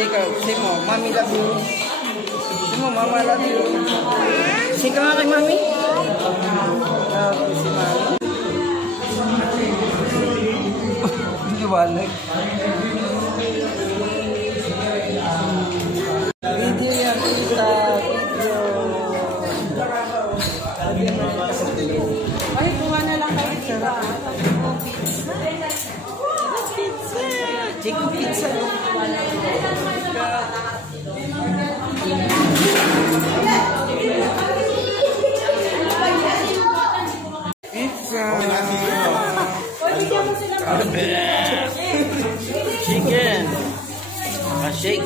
Say mo, Mommy love you. Say mo, Mama love you. Say ka nga kay Mommy. Love you si Mommy. Liwanag. Video yan, tita. Video. Ay, kuha na lang kayo dito. Pizza. Chicken pizza. Pizza. Chicken. Shake.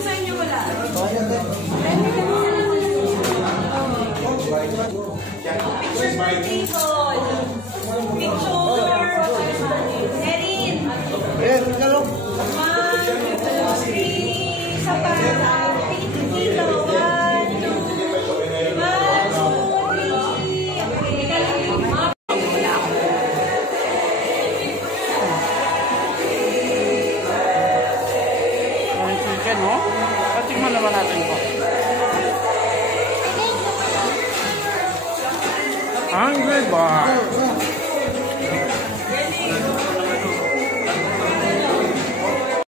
Chicken, no? Tingnan naman natin po. Hungry bar.